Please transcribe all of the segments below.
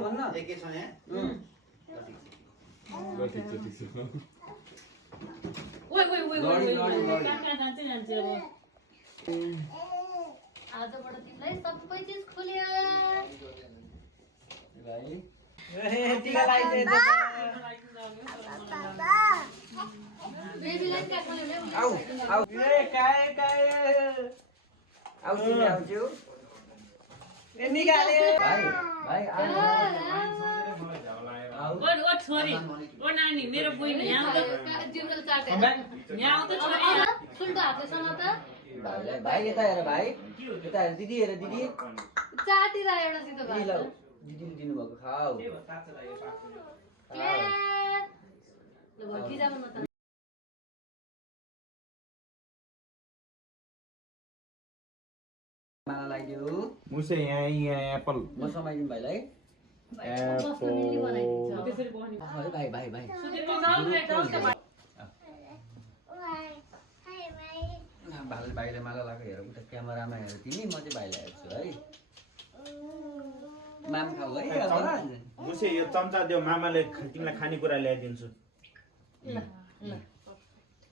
भन्न एकै छ यहाँ ठिक छ ओइ कहाँ जान्छ अब आजबाट तिमीलाई सबै चिज खुल्यो भाइ बेबीलाई क्या खुल्यो आउ आउ आउ तिमी आउँछु निकाले भाइ भाइ ओ छोरी ओ नानी मेरो बहिनी यहाँ आउँदा जिउले चाटे यहाँ आउँदा छोरी सुल्टो हातले समात भाइलाई भाइ यता हेर भाइ यता हेर दिदी हेर दिदी चाटिरा एउटा सितो ल दिदीले दिनुभएको खाऊ ल भर्खी जानु न त माला लगाइदियो मुसे यहाँ एप्पल म समाइदिनु भाइलाई बस्नु मिली बनाइदिन्छ त्यसरी बस्ने है भाइ भाइ भाइ सुतेको जाऊ जाऊ त भाइले माला लगाएको हेर उता क्यामेरामा हेर तिमी म चाहिँ भाइलाई हेर्छु है माम खाऊ है मुसे यो चम्चा देऊ मामाले तिमीलाई खानेकुरा ल्याइदिन्छु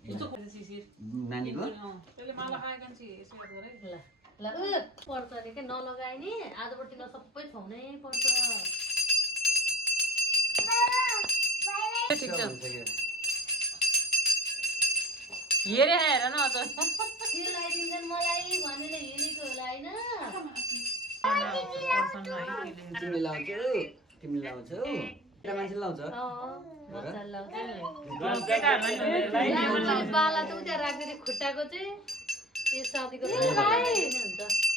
यस्तो शिशिर नानीको त्यसले माला खाएका छ यसो गरे ल ल पर्छ अरे के नलगाए नि आजबाट तिमीलाई सबै खुवाउनै पर्छ ठिक छ हेरे हेर न अझ के लगाइदिन्छन् मलाई भनेर हेरेको होला होइन तिमीले लाउँछौ तिमीले लाउँछौ एउटा मान्छेले लाउँछ मजाले लाउँछ केटाहरूलाई बाला त उता राख्दै खुट्टाको चाहिँ यो साथीको हुन्छ